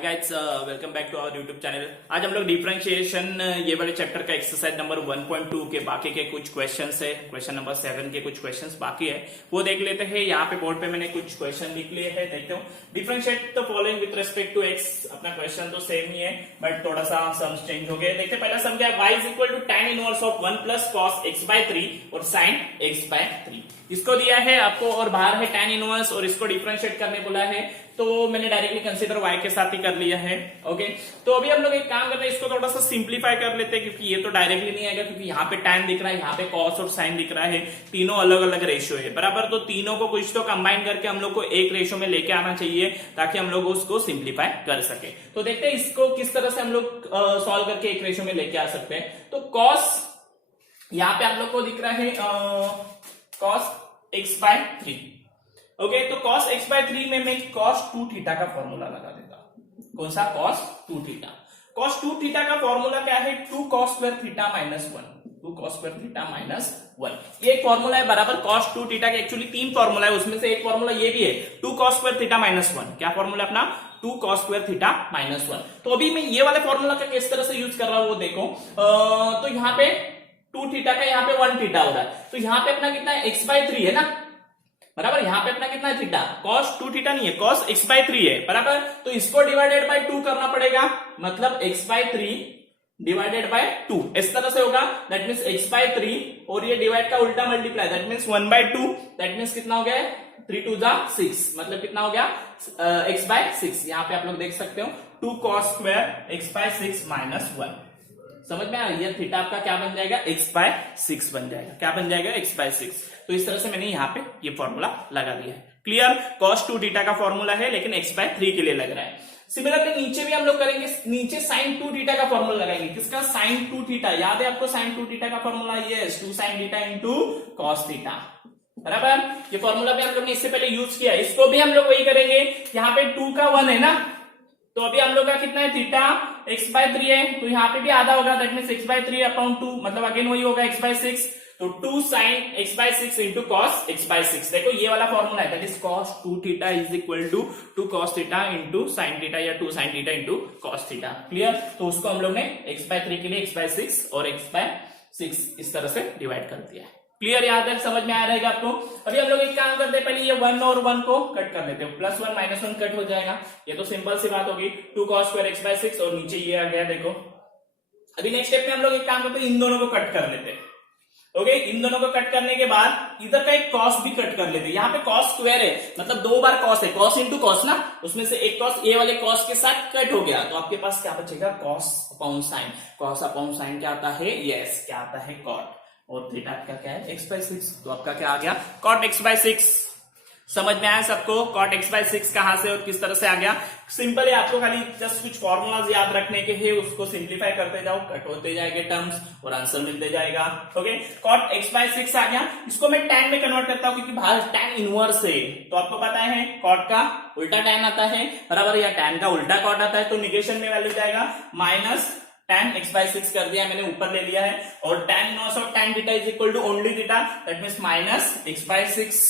Hi guys, welcome back to our YouTube channel. आज हम लोग डिफरेंशिएशन ये वाले चैप्टर का एक्सरसाइज नंबर 1.2 के बाकी के कुछ क्वेश्चंस है। क्वेश्चन नंबर 7 के कुछ क्वेश्चंस बाकी है, वो देख लेते हैं। यहाँ पे बोर्ड पे मैंने कुछ क्वेश्चन लिख लिए हैं, देखते हो। Differentiate the following with respect to x. अपना क्वेश्चन तो सेम ही है बट थोड़ा सा सम्स चेंज हो गए। देखते पहला सम क्या है, y is equal to tan inverse of 1 plus cos x by 3 और sin x बाय 3। इसको दिया है आपको और बाहर है tan इनवर्स और इसको डिफरेंशिएट करने बोला है, तो मैंने डायरेक्टली कंसीडर y के साथ ही कर लिया है। ओके, तो अभी हम लोग एक काम करते हैं, इसको थोड़ा सा सिंप्लीफाई कर लेते हैं क्योंकि ये तो डायरेक्टली नहीं आएगा, क्योंकि यहाँ पे tan दिख रहा है, यहाँ पे cos और sin दिख रहा है, तीनों अलग अलग रेशियो है बराबर। तो तीनों को कुछ तो कंबाइन करके हम लोग को एक रेशियो में लेके आना चाहिए ताकि हम लोग उसको सिंप्लीफाई कर सके। तो देखते हैं इसको किस तरह से हम लोग सॉल्व करके एक रेशियो में लेके आ सकते हैं। तो cos यहाँ पे आप लोग को दिख रहा है cos x बाय 3। ओके, तो cos x बाय 3 में मैं cos 2 थीटा का फॉर्मूला लगा देता हूं। कौन सा? cos 2 theta. cos 2 थीटा का फॉर्मूला क्या है? 2 cos square theta minus 1। 2 cos square theta minus 1 ये एक फॉर्मूला है बराबर। cos 2 थीटा के एक्चुअली 3 फॉर्मूला है, उसमें से एक फॉर्मूला ये भी है 2 cos स्क्वायर थीटा माइनस 1। क्या फॉर्मूला अपना? 2 cos स्क्वायर थीटा माइनस 1। तो अभी मैं ये वाले फॉर्मूला का किस तरह से यूज कर रहा हूं वो देखो। तो यहाँ पे 2 थीटा का यहाँ पे 1 थीटा हो रहा है, तो यहाँ पे अपना कितना है? x बाय 3 है ना बराबर। यहाँ पे अपना कितना है? थीटा। cos 2 थीटा नहीं है, cos x बाय 3 है बराबर। तो इसको डिवाइडेड बाय 2 करना पड़ेगा, मतलब x बाय 3 डिवाइडेड बाय 2 इस तरह से होगा। दैट मीन्स x बाय 3 और ये डिवाइड का उल्टा multiply, that means 1 by 2। That means कितना हो गया? 3 2 जा 6, मतलब कितना हो गया? x by 6। यहाँ पे आप लोग देख सकते हो 2 cos square x by 6 minus 1। समझ में आ रहा है? ये थीटा आपका क्या बन जाएगा? x बाय 6 बन जाएगा। क्या बन जाएगा? x by 6। तो इस तरह से मैंने यहाँ पे ये फॉर्मूला लगा दिया है। क्लियर? cos 2 थीटा का फॉर्मूला है लेकिन x बाय 3 के लिए लग रहा है। सिमिलरली नीचे भी हम लोग करेंगे, नीचे sin 2 थीटा का फॉर्मूला लगाएंगे। किसका? sin 2 theta. याद है आपको sin 2 थीटा का formula? Yes, 2 sin theta into cos theta बराबर। ये फॉर्मूला भी हम लोग ने इससे पहले यूज किया है, इसको भी हम लोग वही करेंगे। यहाँ पे 2 का 1 है ना, तो अभी हम लोग का कितना है? थीटा x बाय 3 है, तो यहाँ पे भी आधा होगा, that means x by 3 upon 2, मतलब अगेन वही होगा x बाय 6। तो 2 sin x by 6 into cos x by 6। देखो ये वाला फॉर्मूला है, that is cos 2 theta is equal to 2 cos theta into sin theta या 2 sin theta into cos theta. Clear? तो उसको हम लोग ने x बाय 3 के लिए x बाय 6 और x बाय 6 इस तरह से डिवाइड कर दिया है। क्लियर? याद है? समझ में आ रहेगा आपको। अभी हम लोग एक काम करते हैं, पहले ये 1 और 1 को कट कर लेते हो, प्लस 1 माइनस 1 कट हो जाएगा। ये तो सिंपल सी बात होगी। 2 cos स्क्वायर x बाय 6 और नीचे ये आ गया। देखो अभी नेक्स्ट स्टेप में हम लोग एक काम करते हैं, इन दोनों को कट कर लेते हैं। ओके, इन दोनों को कट करने के बाद इधर का एक cos भी कट कर लेते हैं। यहाँ पे cos स्क्वायर है, मतलब 2 बार cos है, cos इंटू cos ना, उसमें से एक cos ये वाले cos के साथ कट हो गया, तो आपके पास क्या बचेगा? cos upon sin। cos upon sin क्या आता है? यस, क्या आता है? cot। और थीटा का क्या है? x बाय 6, तो आपका क्या आ गया? cot x by 6। समझ में आया सबको? cot x बाय 6 कहां से और किस तरह से आ गया? सिंपल है, आपको खाली जस्ट कुछ फॉर्मूलाज याद रखने के हैं, उसको सिंप्लीफाई करते जाओ, कट होते जाएंगे टर्म्स और आंसर मिलते जाएगा। ओके, cot x बाय 6 आ गया। इसको मैं tan में कन्वर्ट करता हूं क्योंकि बाहर tan इनवर्स है, तो आपको पता है cot का उल्टा tan आता है बराबर, या tan का उल्टा cot आता है, तो निगेशन में वैल्यू जाएगा माइनस tan x बाय 6 कर दिया मैंने, ऊपर ले लिया है। और tan inverse of tan theta is equal to only theta, that means minus x by 6।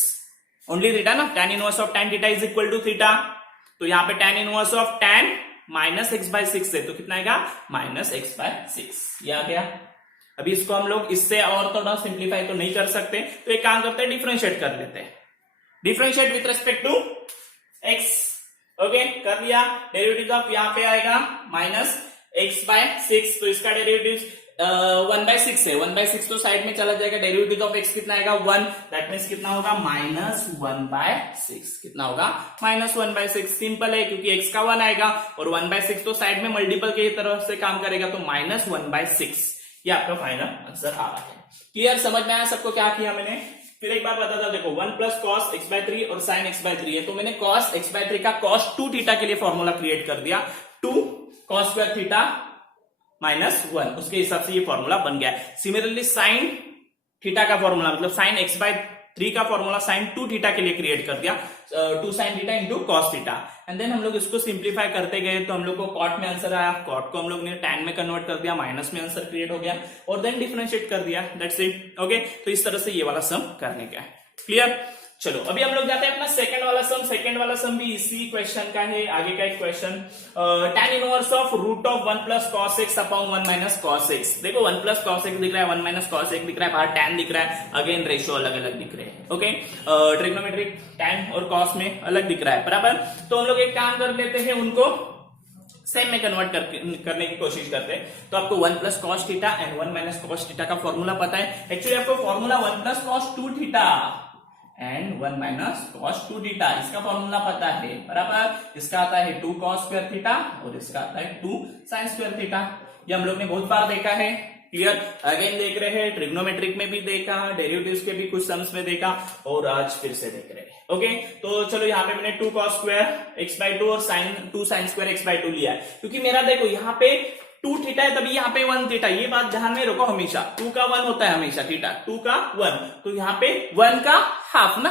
Only theta ना, tan inverse of tan theta is equal to theta, तो यहाँ पे tan inverse of tan minus x by 6 है, तो कितना आएगा? Minus x by 6। ये आ गया। अभी इसको हम लोग इससे और थोड़ा सिंप्लीफाई तो नहीं कर सकते, तो एक काम करते हैं, डिफरेंशिएट कर लेते हैं। Differentiate with respect to x। Okay, कर लिया। डेरिवेटिव ऑफ यहाँ पे आएगा माइनस x बाय 6, तो इसका डेरिवेटिव 1 बाय 6 है, 1 बाय 6 तो साइड में चला जाएगा। डेरिवेटिव ऑफ x कितना आएगा? 1, दैट मीन्स कितना होगा? Minus 1 by 6। कितना होगा? Minus 1 by 6। सिंपल है क्योंकि x का 1 आएगा और 1 बाय 6 तो साइड में मल्टीपल की तरफ से काम करेगा, तो माइनस 1 बाय 6 ये आपका फाइनल आंसर आ रहा है। क्लियर? समझ में आया सबको क्या किया मैंने? फिर एक बार बताता हूं, देखो 1 प्लस cos x बाय 3 और sin x बाय 3 है, तो मैंने cos x बाय 3 का cos 2 थीटा के लिए फॉर्मूला क्रिएट कर दिया। 2 cos स्क्वायर थीटा माइनस 1, उसके हिसाब से ये फॉर्मूला बन गया है। सिमिलरली sin थीटा का फॉर्मूला, मतलब sin x बाय 3 का फॉर्मूला sin 2 थीटा के लिए क्रिएट कर दिया, 2 sin theta into cos theta. And then हम लोग इसको सिंप्लीफाई करते गए, तो हम लोग को cot में आंसर आया, cot को हम लोग ने tan में कन्वर्ट कर दिया, माइनस में आंसर क्रिएट हो गया और देन डिफरेंशिएट कर दिया, दैट्स इट। ओके, तो इस तरह से ये वाला सम करने का है। क्लियर? चलो अभी हम लोग जाते हैं अपना सेकंड वाला सम। सेकंड वाला सम भी इसी क्वेश्चन का है, आगे का एक question. tan inverse of root of 1 plus cos x upon 1 minus cos x. देखो 1 प्लस कॉस एक्स दिख रहा है, 1 माइनस कॉस एक्स दिख रहा है, बाहर tan दिख रहा है, अगेन रेशियो अलग अलग दिख रहे हैं। ओके, ट्रिग्नोमेट्रिक tan और कॉस में अलग दिख रहा है, बराबर। तो हम लोग एक काम कर लेते हैं, उनको सेम में कन्वर्ट करने की कोशिश करते हैं। तो आपको 1 plus cos theta and 1 minus cos theta का फॉर्मूला पता है। एक्चुअली आपको formula 1 plus cos 2 theta and 1 minus cos 2 theta, इसका फॉर्मूला पता है, बराबर। इसका आता है 2 कॉस स्क्वायर थीटा और इसका आता है 2 साइन स्क्वायर थीटा। ये हम लोग ने बहुत बार देखा है, क्लियर। अगेन देख रहे हैं, ट्रिग्नोमेट्रिक में भी देखा, डेरिवेटिव्स के भी कुछ सम्स में देखा और आज फिर से देख रहे हैं। ओके, तो चलो यहाँ पे मैंने 2 cos स्क्वायर एक्स बाई 2 और two sine square x by 2 लिया है, क्योंकि मेरा देखो यहाँ पे 2 थीटा है, तभी यहाँ पे 1 थीटा। ये बात ध्यान में रखो हमेशा, 2 का 1 होता है हमेशा थीटा, 2 का 1, तो यहाँ पे 1 का हाफ ना,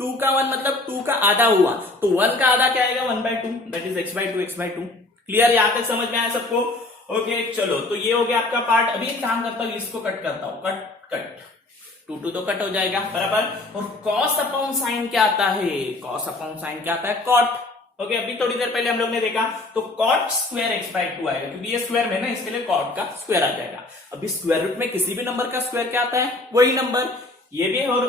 2 का 1 मतलब 2 का आधा हुआ, तो 1 का आधा क्या आएगा 1/2, that is x by 2। Clear, यहाँ तक समझ में आया सबको? ओके, चलो तो ये हो गया आपका पार्ट। अभी एक काम करता हूँ, इसको कट करता हूँ, कट 2 तो कट हो जाएगा, बराबर। और cos अपॉन साइन क्या आता है? cos अपॉन साइन क्या आता है? cot। ओके, अभी थोड़ी देर पहले हम लोग ने देखा, तो cot स्क्वायर x बाई 2 आएगा, क्योंकि ये स्क्वायर में ना, इसके लिए cot का स्क्वायर आ जाएगा। अभी स्क्वायर रूट में किसी भी नंबर का स्क्वायर क्या आता है? वही नंबर, ये भी। और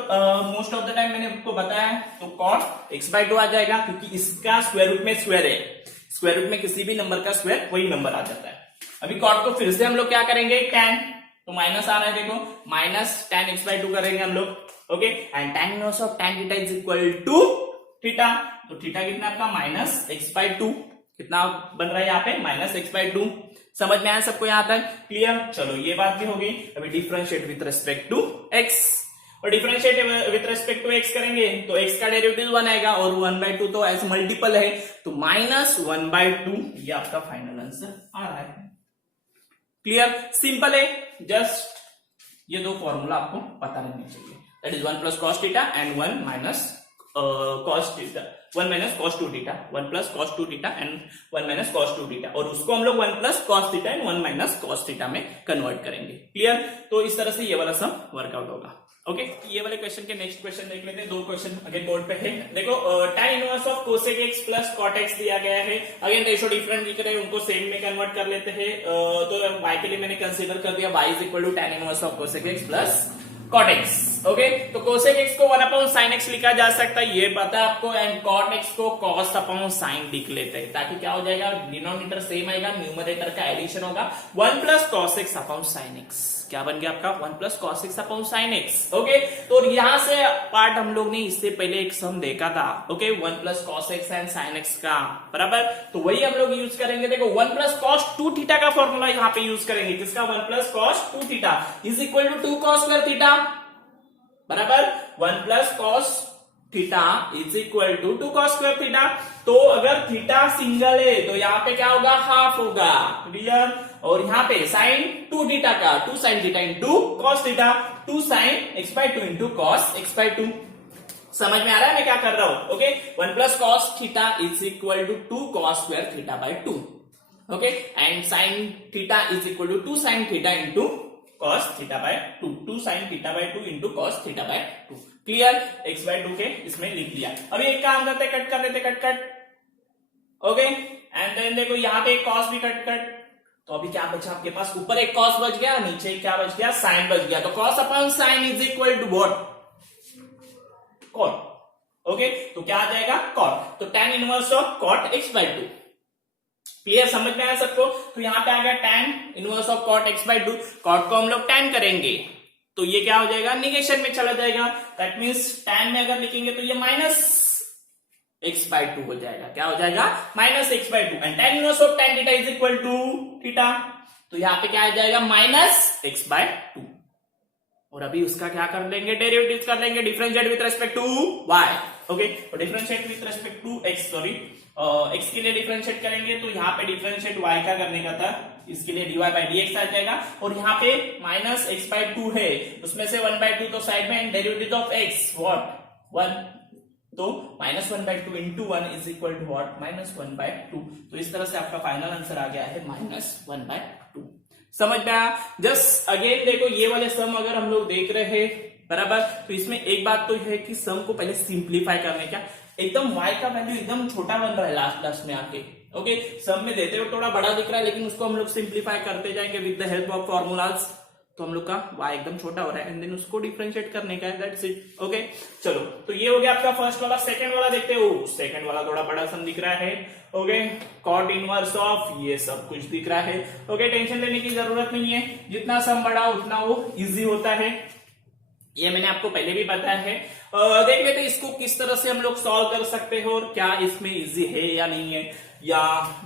मोस्ट ऑफ द टाइम मैंने आपको बताया, तो cot x बाई 2 आ जाएगा, क्योंकि इसका स्क्वायर रूट में स्क्वायर है। स्क्वायर रूट में किसी भी नंबर का स्क्वायर वही नंबर आ जाता है। अभी cot को फिर से हम लोग क्या करेंगे? tan, तो माइनस आ रहा है, देखो माइनस tan x बाई 2 करेंगे हम लोग। Okay, and tan inverse of tan theta is equal to theta, तो थीटा कितना आपका माइनस x बाई 2, कितना बन रहा है यहाँ पे? Minus x by 2। समझ में आया सबको यहाँ तक? क्लियर, चलो ये बात भी होगी। अभी differentiate with respect to x, और differentiate with respect to x करेंगे तो x का डेरिवेटिव 1 आएगा, और 1/2 तो एज मल्टीपल है, तो माइनस 1/2, ये आपका फाइनल आंसर आ रहा है। क्लियर, सिंपल है, जस्ट ये दो फॉर्मूला आपको पता रहने चाहिए, that is 1 plus cos theta and 1 minus cos theta, 1 minus cos 2 theta, 1 plus cos 2 theta and 1 minus cos 2 theta, और उसको हम लोग 1 plus cos theta and 1 minus cos theta में कन्वर्ट करेंगे। क्लियर, तो इस तरह से ये वाला सम वर्कआउट होगा। ओके, ये वाले क्वेश्चन के नेक्स्ट क्वेश्चन देख लेते हैं। 2 क्वेश्चन अगेन बोर्ड पे है, देखो tan inverse of cosec x plus cot x दिया गया है। अगेन रेशियो डिफरेंट दिख रहे हैं, उनको सेम में कन्वर्ट कर लेते हैं। तो y के लिए मैंने कंसीडर कर दिया y is equal to tan inverse of cosec x plus cot x। Okay, तो कोसेक x को 1 अपॉन साइन x लिखा जा सकता है, ये पता है आपको, एंड कॉट x को cos अपॉन साइन लिख लेते हैं, ताकि क्या हो जाएगा? डिनोमिनेटर सेम आएगा, न्यूमरेटर का एडिशन होगा। 1 plus cos x upon sine x, क्या बन गया आपका? 1 plus cos x upon sine x। Okay, तो यहां से पार्ट हम लोग ने इससे पहले एक सम देखा था। Okay, 1 plus cos x and sine x का, बराबर, तो वही हम लोग यूज करेंगे। देखो 1 प्लस कॉस 2 थीटा का फॉर्मूला यहाँ पे यूज करेंगे, किसका? 1 plus cos 2 theta is equal to 2 cos square theta, बराबर। 1 plus cos theta is equal to 2 cos square theta. तो अगर थीटा सिंगल है तो यहाँ पे क्या होगा? हाफ होगा, क्लियर। और यहाँ पे साइन 2 थीटा का 2 sine theta into cos theta, 2 sine x by 2 into cos x by 2। समझ में आ रहा है मैं क्या कर रहा हूं? Okay, 1 plus cos theta is equal to 2 cos square theta by 2। Okay, and sine theta is equal to 2 sine theta into cos theta by 2, 2 sin theta by 2 into cos theta by 2। Clear, x by 2 के इसमें लिख लिया। अभी एक काम करते, cut कर देते, कट। ओके, एंड देन देखो यहाँ पे एक cos भी कट, तो अभी क्या बचा आपके पास? ऊपर एक cos बच गया, नीचे क्या बच गया? sin बच गया। तो cos upon sine is equal to what? cot। Okay, तो क्या आ जाएगा? cot। तो tan inverse of cot x by 2। Clear, समझ में आया सबको? तो यहाँ पे आ गया tan inverse of cot x by 2। cot को हम लोग tan करेंगे तो ये क्या हो जाएगा? निगेशन में चला जाएगा, दैट मीन्स tan में अगर लिखेंगे तो ये माइनस x बाई 2 हो जाएगा। क्या हो जाएगा? Minus x by 2। And tan inverse of tan theta is equal to theta, तो यहाँ पे क्या आ जाएगा? Minus x by 2। और अभी उसका क्या कर लेंगे? डेरिवेटिव कर लेंगे, differentiate with respect to y। Okay, तो differentiate with respect to x, sorry x के लिए डिफरेंशिएट करेंगे, तो यहाँ पे डिफरेंशिएट y का करने का था, इसके लिए dy बाई dx आ जाएगा। और यहाँ पे माइनस x बाई 2 है, उसमें से 1/2 तो साइड में, and derivative of x what? 1, तो minus 1/2 into 1 is equal to what? Minus 1/2। तो इस तरह से आपका फाइनल आंसर आ गया है माइनस 1/2। समझ में आया? जस्ट अगेन देखो, ये वाले सम अगर हम लोग देख रहे हैं बराबर। तो इसमें एक बात तो है कि सम को पहले सिंप्लीफाई करने का, एकदम y का वैल्यू एकदम छोटा बन रहा है लास्ट में आके। ओके, सम में देते हुए थोड़ा बड़ा दिख रहा है, लेकिन उसको हम लोग सिंप्लीफाई करते जाएंगे with the help of formulas, तो हम लोग का y एकदम छोटा हो रहा है एंड देन उसको डिफरेंशिएट करने का है, दैट्स इट। ओके, चलो तो ये हो गया आपका फर्स्ट वाला। सेकंड वाला देखते हो, सेकंड वाला थोड़ा बड़ा सम दिख रहा है। ओके, कॉट इनवर्स ऑफ ये सब कुछ दिख रहा है। ओके, टेंशन लेने की जरूरत नहीं है, जितना सम बड़ा उतना वो इजी होता है, ये मैंने आपको पहले भी बताया है। देख लेते हैं इसको किस तरह से हम लोग सॉल्व कर सकते हैं और क्या इसमें इजी है या नहीं है या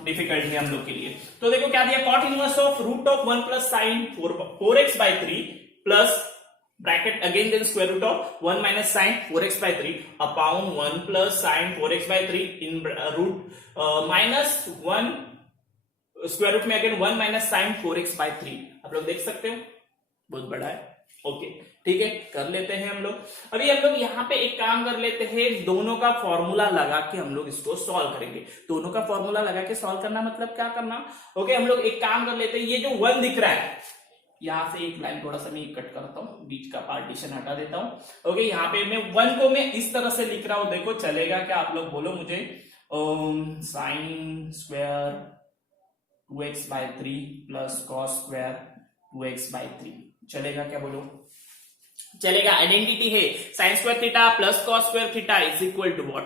डिफिकल्ट है हम लोग के लिए। तो देखो क्या दिया, cot inverse of root of 1 plus sine 4x/3 plus bracket again then square root of 1 minus sine 4x/3 upon 1 plus sine 4x/3 in root minus 1 square root में अगेन 1 माइनस साइन 4x/3। आप लोग देख सकते हो बहुत बड़ा है। Okay, ठीक है, कर लेते हैं हम लोग। अभी हम लोग यहाँ पे एक काम कर लेते हैं, दोनों का फॉर्मूला लगा के हम लोग इसको सॉल्व करेंगे। दोनों का फॉर्मूला लगा के सॉल्व करना मतलब क्या करना। ओके, हम लोग एक काम कर लेते हैं, ये जो 1 दिख रहा है, यहां से एक लाइन थोड़ा सा मैं कट करता हूं, बीच का पार्टीशन हटा देता हूं। ओके, यहाँ पे मैं 1 को मैं इस तरह से लिख रहा हूं, देखो चलेगा क्या, आप लोग बोलो मुझे। Sine square 2x/3 plus cos square 2x/3 चलेगा क्या, बोलो चलेगा। आइडेंटिटी है sine square theta plus cos square theta is equal to what,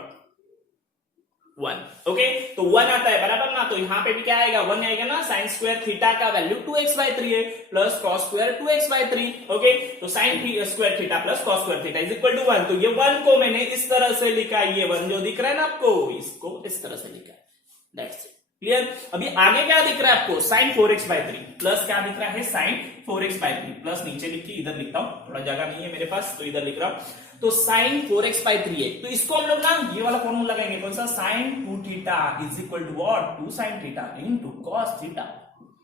1। Okay, तो 1 आता है बराबर ना, तो यहां पे भी क्या आएगा, 1 आएगा ना। साइन स्क्वायर थीटा का वैल्यू 2x/3 है plus cos square 2x/3। Okay, तो sine square theta plus cos square theta is equal to 1। तो ये 1 को मैंने इस तरह से लिखा, ये 1 जो दिख रहा है ना आपको, इसको इस तरह से लिखा, दैट्स इट। क्लियर। अभी आगे क्या दिख रहा है आपको, साइन 4x/3 प्लस क्या दिख रहा है, साइन 4x/3 प्लस नीचे लिखी, इधर लिखता हूं, थोड़ा जगह नहीं है मेरे पास तो इधर लिख रहा हूं। तो साइन 4x/3 है, तो इसको हम लोग ना ये वाला फॉर्मूला लगाएंगे, कौन सा, sine 2 theta is equal to what, 2 sine theta into cos theta.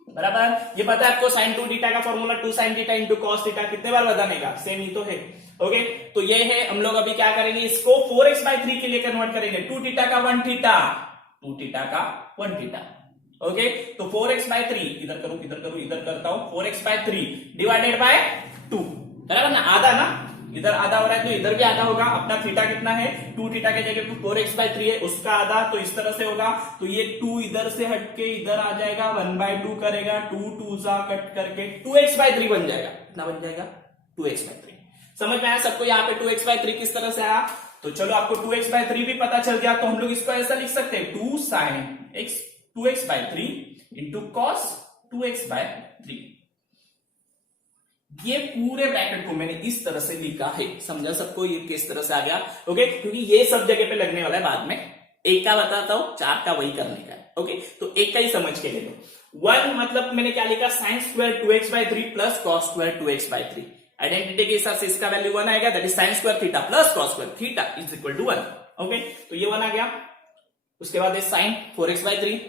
बराबर, ये पता है आपको, साइन 2 थीटा का formula 2 sine theta into cos theta कितने बार बताने का, सेम ही तो है। ओके, तो ये है, हम लोग अभी क्या करेंगे, इसको 4x/3 के लिए कन्वर्ट करेंगे। 2 थीटा का 1 थीटा, 2 थीटा का 1 थीटा। ओके, तो 4x/3 इधर करूं इधर करता हूं, 4x/3 डिवाइडेड बाय 2, बराबर ना, आधा ना, इधर आधा हो रहा है तो इधर भी आधा होगा। अपना थीटा कितना है, 2 थीटा के जगह पे 4x/3 है, उसका आधा, तो इस तरह से होगा। तो ये 2 इधर से हटके इधर आ जाएगा, 1/2 करेगा, 2 2 सा कट करके 2x/3 बन जाएगा। कितना बन जाएगा, 2x/3। समझ में आया सबको, यहाँ पे 2x/3 किस तरह से आया। तो चलो आपको 2x/3 भी पता चल गया, तो हम लोग इसको ऐसा लिख सकते हैं, 2 sign 2x/3 into cos 2x/3। ये पूरे ब्रैकेट को मैंने इस तरह से लिखा है, समझा सबको ये किस तरह से आ गया। ओके, क्योंकि ये सब जगह पे लगने वाला है बाद में, एक का बताता हूं, 4 का वही करने का है। ओके, तो एक का ही समझ के ले लो। 1 मतलब मैंने क्या लिखा, sine square 2x/3 plus cos square 2x/3। Identity के हिसाब से इसका वैल्यू 1 आएगा, that is sine square theta plus cos square theta is equal to 1। Okay, तो ये 1 आ गया। उसके बाद साइन 4x/3,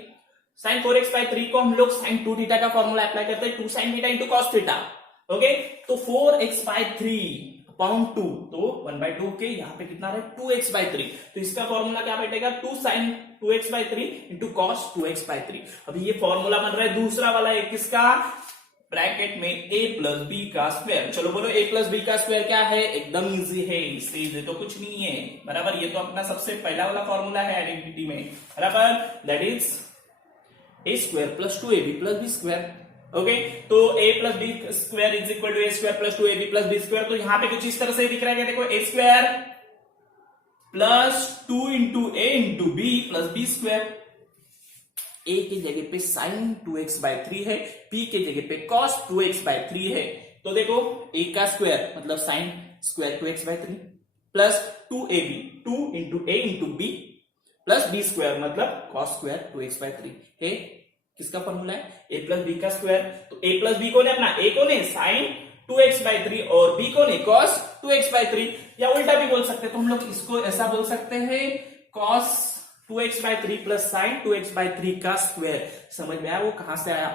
साइन 4x/3 को हम लोग साइन 2 थीटा का फॉर्मूला अप्लाई करते हैं, 2 sine theta into cos theta. Okay, तो 4x/3 अपॉन 2, तो 1/2 के यहाँ पे कितना रहे, 2x/3। तो इसका फॉर्मूला क्या बैठेगा, 2 sign 2x/3 into cos 2x/3। अभी ये फॉर्मूला बन रहा है दूसरा वाला, एक किसका, ब्रैकेट में a प्लस बी का स्क्वायर। चलो बोलो a प्लस बी का स्क्वायर क्या है, एकदम इजी है, इससे इजी तो कुछ नहीं है। बराबर, ये तो अपना सबसे पहला वाला फॉर्मूला है आइडेंटिटी में। बराबर, that is a square plus 2ab plus b square. Okay, तो a plus b square is equal to a square plus 2ab plus b square. तो यहां पे कुछ इस तरह से दिख रहा है, देखो a square plus 2 into a into b plus b square. a के जगह पे साइन 2x/3 है, b के जगह पे cos 2x/3 है। तो देखो a का स्क्वायर मतलब sign square 2x/3 plus 2ab 2 into a into b plus b square मतलब cos स्क्वायर 2x/3 है। किसका फॉर्मूला है, a प्लस बी का स्क्वायर। तो a प्लस बी कौन है अपना, a कौन है साइन 2x/3 और b कौन है cos 2x/3, या उल्टा भी बोल सकते हैं। तो हम लोग इसको ऐसा बोल सकते हैं, cos 2x/3 plus sign 2x/3 का स्क्वायर। समझ में आया वो कहां से आया।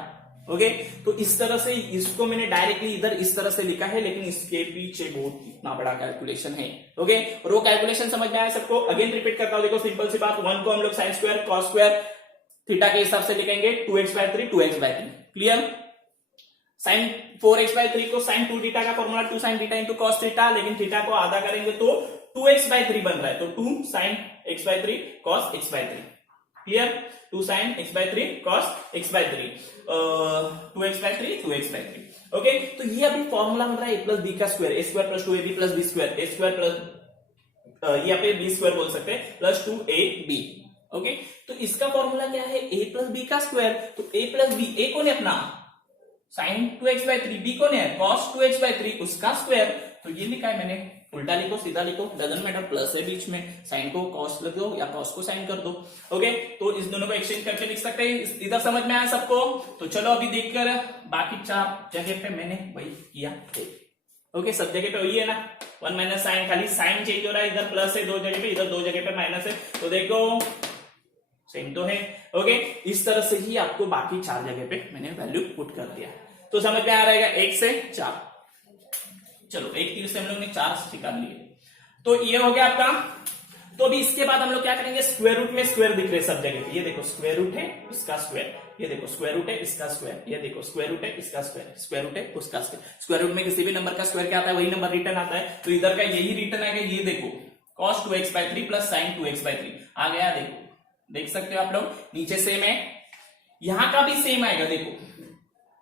ओके, तो इस तरह से इसको मैंने डायरेक्टली इधर इस तरह से लिखा है, लेकिन इसके पीछे बहुत इतना बड़ा कैलकुलेशन है। ओके, और वो कैलकुलेशन समझ में आया सबको। अगेन रिपीट करता हूं, देखो सिंपल सी बात, 1 को हम लोग sine square cos square theta के हिसाब से लिखेंगे, 2x/3 2x/3। Clear, sign 4x/3 को sin 2 थीटा का formula 2 sin theta into cos theta, लेकिन थीटा को आधा करेंगे तो 2x/3 बन रहा है, तो 2 sin x/3 cos x/3। Clear? 2 sin x/3 cos x/3, 2x/3 2x/3। Okay, तो ये अभी फॉर्मूला बन रहा है a प्लस बी का square, a square plus 2ab plus b square, a square plus ये पे बी स्क्वायर बोल सकते हैं प्लस 2ab। ओके, तो इसका फॉर्मूला क्या है? a प्लस बी का स्क्वायर, तो a प्लस बी, a कौन है अपना sin 2x/3, b कौन है cos 2x/3 उसका स्क्वायर। तो ये लिखा है मैंने, उल्टा लिखो सीधा लिखो डजंट मैटर, प्लस है बीच में, साइन को cos लिख दो या cos को साइन कर दो। ओके, तो इस दोनों को एक्सचेंज करके लिख सकते हैं। इधर समझ में आया सबको? तो चलो अभी देखकर बाकी 4 जगह पे मैंने वही किया। ओके, सब जगह पे वही है ना, 1 माइनस साइन, खाली साइन चेंज हो रहा है, इधर प्लस है 2 जगह पे, इधर 2 जगह पे माइनस है, तो देखो सेम तो है। ओके, इस तरह से ही आपको बाकी 4 जगह पे मैंने वैल्यू पुट कर दिया, तो समझ में आ रहेगा 1 से 4। चलो, एक तीर से हम लोग ने 4 निकाल लिए, तो ये हो गया आपका। तो अभी इसके बाद हम लोग क्या करेंगे, स्क्वायर रूट में स्क्वायर दिख रहे सब जगह पे, ये देखो स्क्वायर रूट है इसका स्क्वायर, ये देखो स्क्वायर रूट है इसका स्क्वायर, ये देखो स्क्वायर रूट है इसका स्क्वायर, स्क्वायर रूट है उसका स्क्वायर। स्क्वायर रूट में किसी भी नंबर का स्क्वायर क्या आता है, वही नंबर रिटर्न आता है, तो इधर का यही रिटर्न आएगा। ये देखो cos 2x/3 plus sin 2x/3 आ गया, देखो देख सकते हो आप लोग, नीचे सेम है, यहां का भी सेम आएगा, देखो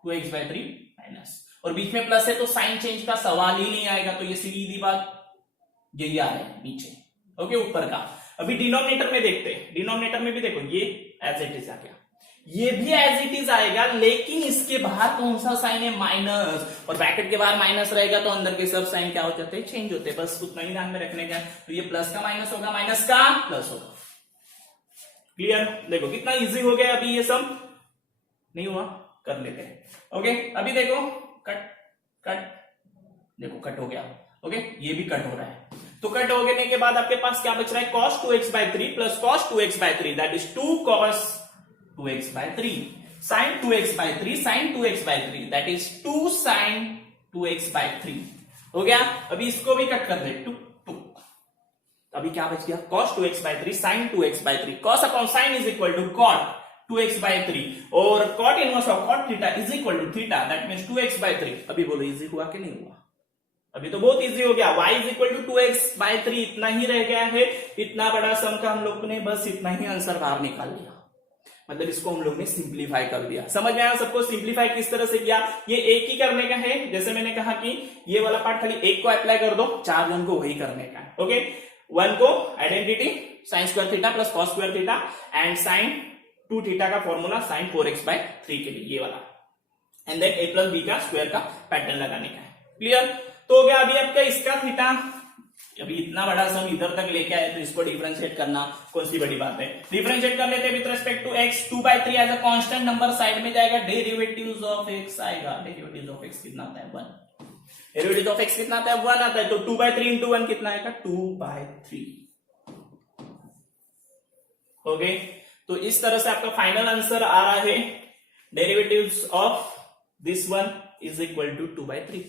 2x/3 माइनस, और बीच में प्लस है तो साइन चेंज का सवाल ही नहीं आएगा, तो ये सीधी बात यही आ रहा है नीचे। ओके, ऊपर का। अभी डिनोमिनेटर में देखते हैं, डिनोमिनेटर में भी देखो ये एज इट इज आ गया, ये भी एज इट इज आएगा, लेकिन इसके बाहर कौन सा साइन है, माइनस, और ब्रैकेट के बाहर माइनस रहेगा तो अंदर के सब साइन क्या हो जाते हैं, चेंज होते हैं, बस उतना ही ध्यान में रखने का। तो ये प्लस का माइनस होगा, माइनस का प्लस होगा। क्लियर? देखो कितना इजी हो गया, अभी ये सब नहीं हुआ, कर लेते हैं। ओके, अभी देखो कट कट, देखो कट हो गया। ओके, ये भी कट हो रहा है, तो कट हो गए के बाद आपके पास क्या बच रहा है, cos 2x/3 plus cos 2x/3 that is 2 cos 2x/3 sin 2x/3 sin 2x/3 that is 2 sin 2x/3 हो गया। अभी इसको भी कट कर दे, 2 अभी क्या बच गया, cos 2x/3 sin 2x/3, cos upon sin is equal to cot 2x/3, और cot inverse of cot theta is equal to theta that means 2x/3। अभी बोलो इजी हुआ कि नहीं हुआ? अभी तो बहुत इजी हो गया, y is equal to 2x/3 इतना ही रह गया है, इतना बड़ा सम का हम लोग ने बस इतना ही आंसर बाहर निकाल लिया, मतलब इसको हम लोग ने सिंप्लीफाई कर दिया। समझ में आया सबको सिंप्लीफाई किस तरह से किया? ये एक ही करने का है, जैसे मैंने कहा कि ये वाला पार्ट खाली एक को अप्लाई कर दो, 4 जन को वही करने का है। ओके, 1 को identity sin square theta plus cos square theta and sin 2 theta का फॉर्मूला sin 4x/3 के लिए ये वाला, and then a plus b का स्क्वायर का पैटर्न लगाने का है। क्लियर? तो हो गया। अभी आपका इसका थीटा, अभी इतना बड़ा सम इधर तक लेके आए तो इसको डिफरेंशिएट करना कौन सी बड़ी बात है, डिफरेंशिएट कर लेते हैं with respect to x, 2/3 as a constant number side में जाएगा, डेरिवेटिव्स ऑफ x आएगा, डेरिवेटिव्स ऑफ x कितना आता है 1, डेरिवेटिव ऑफ x कितना आता है 1 आता है, तो 2/3 इंटू 1 कितना आएगा 2/3। ओके, तो इस तरह से आपका फाइनल आंसर आ रहा है, derivatives of this one is equal to 2/3।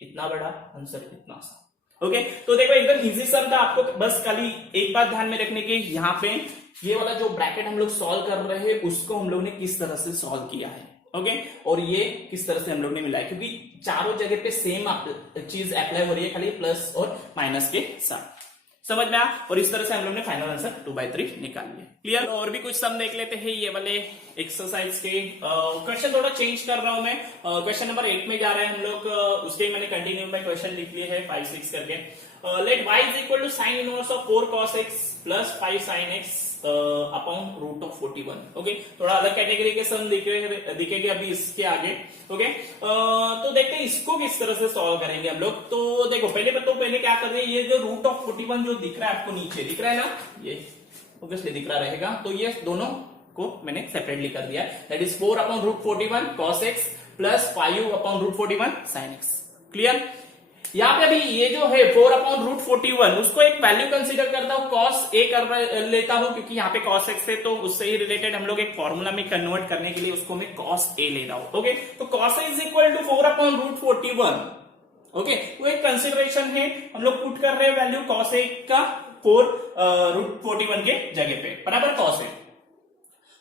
इतना बड़ा आंसर इतना सा। ओके, तो देखो एकदम इजी सम था, आपको बस खाली एक बात ध्यान में रखने की, यहाँ पे ये वाला जो ब्रैकेट हम लोग सॉल्व कर रहे हैं उसको हम लोग ने किस तरह से सॉल्व किया है। ओके, और ये किस तरह से हम लोग ने मिलाया, क्योंकि चारों जगह पे सेम चीज अप्लाई हो रही है, खाली प्लस और माइनस के साथ। समझ में आया? और इस तरह से हम लोग ने फाइनल आंसर 2/3 निकाल लिया। क्लियर? और भी कुछ सम देख लेते हैं ये वाले एक्सरसाइज के। क्वेश्चन थोड़ा चेंज कर रहा हूं मैं, क्वेश्चन नंबर 8 में जा रहे हैं हम लोग, उसके मैंने कंटिन्यू में क्वेश्चन लिख लिए है 5, 6 करके। Let y is equal to sine inverse of 4 cos x प्लस 5 sin x upon root of 41। Okay, थोड़ा अलग कैटेगरी के सम दिखेंगे अभी इसके आगे। ओके, तो देखते हैं इसको किस तरह से सॉल्व करेंगे हम लोग। तो देखो पहले क्या कर रहे हैं, ये जो रूट ऑफ 41 जो दिख रहा है आपको नीचे दिख रहा है ना, ये ऑब्वियसली दिख रहा रहेगा, तो ये दोनों को मैंने सेपरेटली कर दिया, that is 4 upon root 41 cos x प्लस 5 upon root 41 sin x। Clear? यहाँ पे अभी ये जो है 4 अपॉन रूट 41 उसको एक वैल्यू कंसीडर करता हूँ, cos a कर लेता हूँ, क्योंकि यहाँ पे cos x है तो उससे ही रिलेटेड हम लोग एक फॉर्मूला में कन्वर्ट करने के लिए उसको मैं cos a ले रहा हूँ। ओके, तो cos a is equal to 4 upon root 41। Okay, वो एक कंसिडरेशन है, हम लोग पुट कर रहे हैं वैल्यू cos a का 4 रूट 41 के जगह पे, बराबर cos a।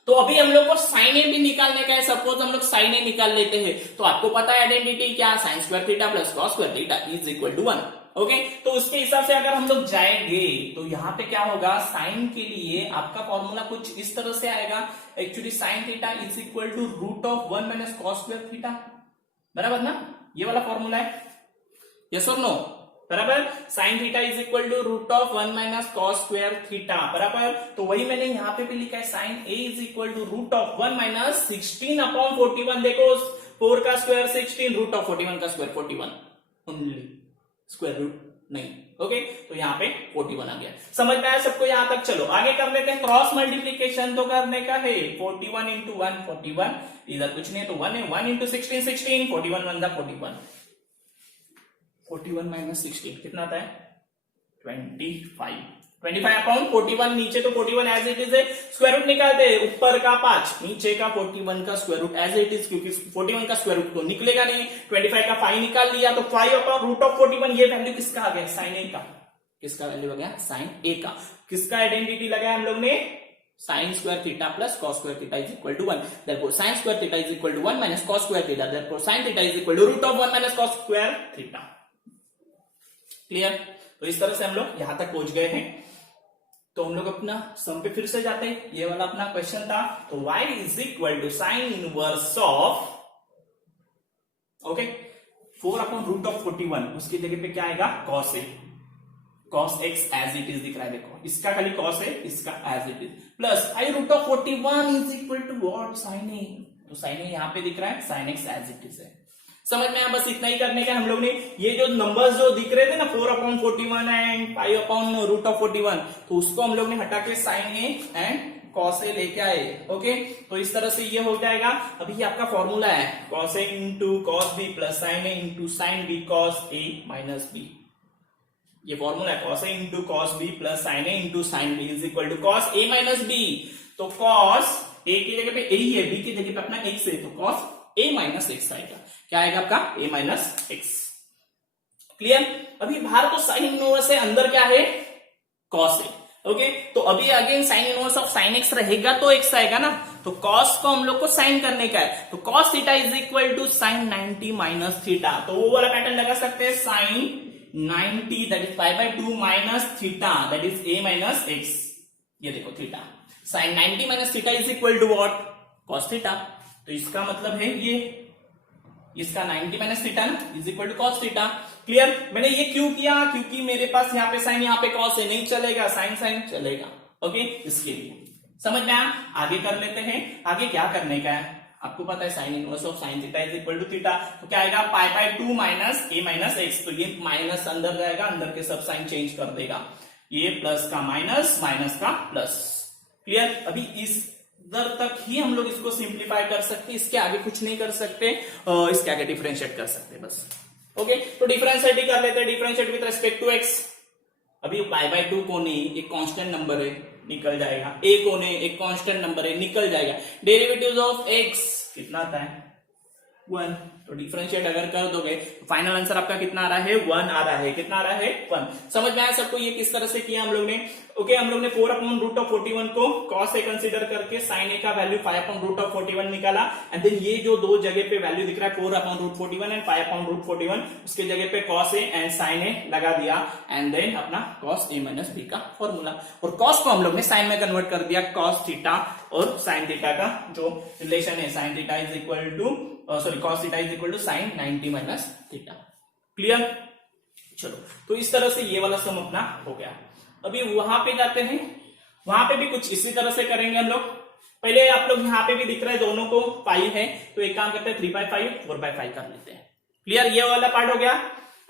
तो अभी हम लोग को साइन ए भी निकालने का है। सपोज हम लोग साइन ए निकाल लेते हैं, तो आपको पता है आइडेंटिटी क्या, sine square theta plus cos square theta is equal to 1। Okay, तो उसके हिसाब से अगर हम लोग जाएंगे तो यहाँ पे क्या होगा, साइन के लिए आपका फॉर्मूला कुछ इस तरह से आएगा। Actually sine theta is equal to root of 1 minus cos square theta, बराबर ना, ये वाला फॉर्मूला है, यस और नो, बराबर। Sine theta is equal to root of 1 minus cos square theta, बराबर। तो वही मैंने यहाँ पे भी लिखा है, sine A is equal to root of 1 minus 16 upon 41। देखो 4 का स्क्वायर 16, रूट ऑफ 41 का स्क्वायर 41 ओनली, स्क्वायर रूट नहीं। ओके, तो यहाँ पे 41 आ गया। समझ में आया सबको यहां तक? चलो आगे कर लेते हैं। क्रॉस मल्टीप्लीकेशन तो करने का है, 41 इंटू 1 41, इधर कुछ नहीं है तो 1 है, 1 इंटू 16 16, 41 1 41, 41 माइनस 16 कितना आता है 25, 25 अपॉन 41, नीचे तो 41 एज इट इज है, स्क्वायर रूट निकालते हैं, ऊपर का 5 नीचे का 41 का square root as it is, क्योंकि 41 का स्क्वायर रूट तो निकलेगा नहीं। 25 का 5 निकाल लिया, तो 5 अपॉन रूट ऑफ 41, ये वैल्यू किसका आ गया, साइन ए का। किसका वैल्यू आ गया, साइन ए का। किसका आइडेंटिटी लगाया हम लोग ने, sine square theta plus cos square theta is equal to 1, therefore sine square theta is equal to 1 minus cos square theta, therefore sine theta is equal to root of 1 minus cos square theta. Clear? तो इस तरह से हम लोग यहां तक पहुंच गए हैं। तो हम लोग अपना सम पे फिर से जाते हैं, ये वाला अपना क्वेश्चन था। तो y is equal to sine inverse of, okay, 4 upon root of 41, उसकी जगह पे क्या आएगा, cos A, cos x as it is दिख रहा है, देखो इसका खाली कॉस है, इसका as it is, plus 5 root of 41 is equal to what, sine A. तो साइन ए यहाँ पे दिख रहा है, sine x as it is है। समझ में आया? बस इतना ही करने का हम लोग ने। ये जो नंबर्स जो दिख रहे थे ना 4 upon 41 and 5 upon root of 41, तो उसको हम लोग ने हटा के sine A and cos A लेके आए। ओके, तो इस तरह से ये हो जाएगा। अभी ये आपका फॉर्मूला है, cos A into cos B plus sine A into sine B cos A minus B. ये फॉर्मूला है, cos A into cos B plus sine A into sine B is equal to cos A minus B. तो cos A की जगह पे ए ही है, B की जगह पे अपना एक्स है, तो कॉस ए माइनस एक्स आएगा। क्या आएगा आपका, ए माइनस एक्स। क्लियर? अभी बाहर तो साइन इनवर्स है, अंदर क्या है, कॉस है। ओके, तो अभी again sine inverse of sine x रहेगा तो एक्स आएगा ना, तो कॉस को हम लोग को साइन करने का है, तो cos theta is equal to sine 90 minus theta. तो वो वाला पैटर्न लगा सकते हैं, sine 90 that is pi by 2 minus theta that is A minus X. ये देखो theta, sine 90 minus theta is equal to what, cos theta. तो इसका मतलब है ये, इसका 90 माइनस थीटा ना is equal to cos theta. Clear? मैंने ये क्यों किया, क्योंकि मेरे पास यहाँ पे साइन, यहाँ पे कॉस है, नहीं चलेगा, साइन साइन चलेगा। ओके, इसके लिए समझ में आया? आगे कर लेते हैं। आगे क्या करने का है, आपको पता है sine inverse of sine theta is equal to theta, तो क्या आएगा, pi by 2 minus A minus X. तो ये माइनस अंदर जाएगा, अंदर के सब साइन चेंज कर देगा, ये प्लस का माइनस, माइनस का प्लस। क्लियर? अभी इस इधर तक ही हम लोग इसको सिंप्लीफाई कर सकते हैं, इसके आगे कुछ नहीं कर सकते, इसके आगे डिफरेंशिएट कर सकते हैं बस। ओके, तो डिफरेंशिएट ही कर लेते हैं, differentiate with respect to X. अभी पाई बाय 2 कोने एक कांस्टेंट नंबर है, निकल जाएगा, ए कोने एक कांस्टेंट नंबर है, निकल जाएगा। डेरिवेटिव्स ऑफ एक्स कितना आता है, 1। तो डिफरेंशिएट अगर कर दोगे तो फाइनल आंसर आपका कितना आ रहा है, 1 आ रहा है। कितना आ रहा है, 1। समझ में आया सबको? ये किस तरह से किया हम लोग ने। ओके, हम लोग ने 4 अपॉन रूट ऑफ 41 को कॉस ए कंसीडर करके साइन ए का वैल्यू 5 अपॉन रूट ऑफ 41 निकाला, एंड देन ये जो दो जगह पे वैल्यू दिख रहा है 4 upon root 41 and 5 upon root 41, उसके जगह पे cos A and sine A लगा दिया, एंड देन अपना कॉस ए माइनस बी का फॉर्मूला। और कॉस को हम लोग ने साइन में कन्वर्ट कर दिया, कॉस थीटा और साइन थीटा का जो रिलेशन है, sine theta is equal to cos theta is equal to sine 90 minus theta. Clear? चलो, तो इस तरह से ये वाला सम अपना हो गया। अभी वहां पे जाते हैं, वहां पे भी कुछ इसी तरह से करेंगे हम लोग। पहले आप लोग यहाँ पे भी दिख रहा है दोनों को 5 है, तो एक काम करते हैं 3/5 4/5 कर लेते हैं। क्लियर? ये वाला पार्ट हो गया।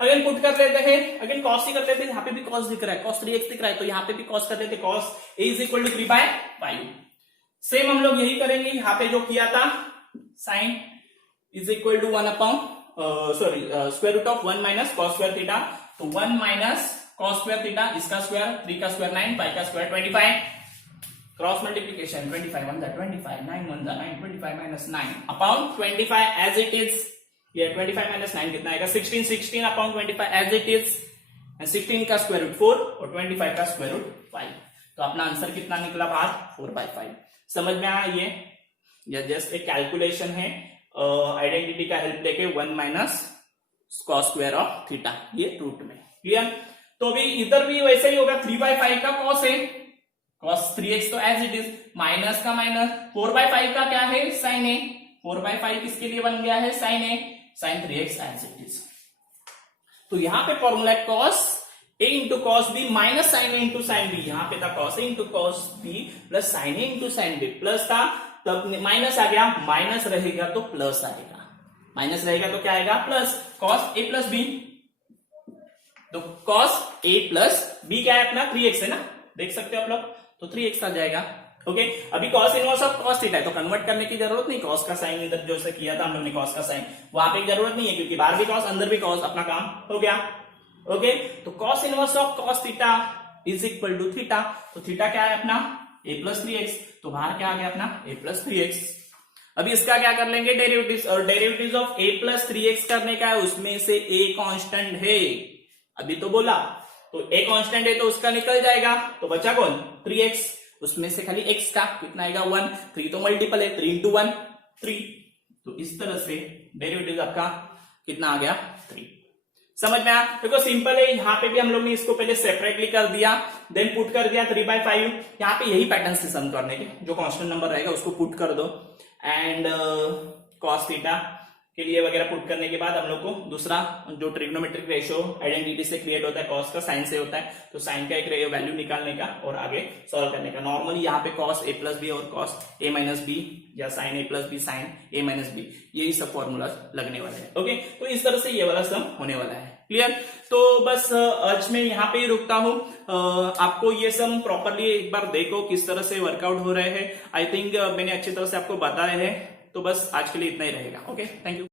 अगेन पुट कर लेते हैं, अगेन कॉस ही कर लेते हैं, यहाँ पे भी कॉस दिख रहा है, cos 3x दिख रहा है, तो यहाँ पे भी कॉस कर लेते हैं, cos a is equal to 3/5। Same हम लोग यही करेंगे, यहाँ पे जो किया था, sine is equal to 1 upon square root of 1 minus cos square theta. तो 1 माइनस कॉस स्क्वायर थीटा, इसका स्क्वायर 3 का स्क्वायर 9, 5 का square 25, cross multiplication 25 1 25, 9 1 9, 25 minus 9 upon 25 as it is. ये 25 माइनस 9 कितना आएगा, 16, 16 upon 25 as it is, and 16 का square root 4 और 25 का स्क्वायर रूट 5। तो अपना आंसर कितना निकला बाहर 4/5। समझ में आया ये, या जस्ट एक कैलकुलेशन है आइडेंटिटी का हेल्प लेके 1 minus cos square of theta, ये रूट में। क्लियर? तो अभी इधर भी वैसे ही होगा, 3/5 का cos है, cos 3x तो एज इट इज, माइनस का माइनस, 4/5 का क्या है sin a, 4/5 किसके लिए बन गया है sin a, sin 3x as it is. तो यहां पे फॉर्मूला है cos a into cos b minus sin a into sin b, यहां पे था cos a into cos b plus sin a into sin b, plus था तब minus आ गया, माइनस रहेगा तो प्लस आएगा, माइनस रहेगा तो क्या आएगा plus, cos a plus b, तो cos a प्लस b क्या है अपना 3x है ना, देख सकते हो आप लोग, तो 3x आ जाएगा। ओके, अभी cos inverse of cos theta है तो कन्वर्ट करने की जरूरत नहीं, cos का साइन इधर जो से किया था हम लोग ने cos का साइन, वहां पे जरूरत नहीं है क्योंकि बाहर भी cos अंदर भी cos, अपना काम हो गया। ओके, तो cos inverse of cos theta is equal to theta, तो थीटा क्या है अपना a प्लस 3x, तो बाहर क्या आ गया अपना a प्लस 3x। अभी इसका क्या कर लेंगे डेरिवेटिव, और derivative of a plus 3x करने का है, उसमें से a कांस्टेंट है, अभी तो बोला, तो a कांस्टेंट है तो उसका निकल जाएगा, तो बचा कौन 3x, उसमें से खाली x का कितना आएगा 1, 3 तो मल्टीपल है, 3 इंटू 1 3, तो इस तरह से डेरिवेटिव आपका कितना आ गया 3। समझ में आया? देखो सिंपल है, यहाँ पे भी हम लोग ने इसको पहले सेपरेटली कर दिया, देन पुट कर दिया 3/5, यहाँ पे यही पैटर्न से सम करने के, जो कांस्टेंट नंबर रहेगा उसको पुट कर दो, एंड cos थीटा के लिए वगैरह पुट करने के बाद हम लोग को दूसरा जो ट्रिग्नोमेट्रिक रेशियो आइडेंटिटी से क्रिएट होता है, cos का साइन से होता है, तो साइन का एक वैल्यू निकालने का और आगे सॉल्व करने का। नॉर्मली यहाँ पे cos a प्लस बी और cos a माइनस बी या sin a plus B sin a minus B, यही सब फॉर्मूला लगने वाला है। ओके, तो इस तरह से ये वाला सम होने वाला है। क्लियर? तो बस आज मैं यहाँ पे ही रुकता हूँ, आपको ये सम प्रॉपरली एक बार देखो किस तरह से वर्कआउट हो रहे हैं, आई थिंक मैंने अच्छी तरह से आपको बताया है, तो बस आज के लिए इतना ही रहेगा। Okay, thank you.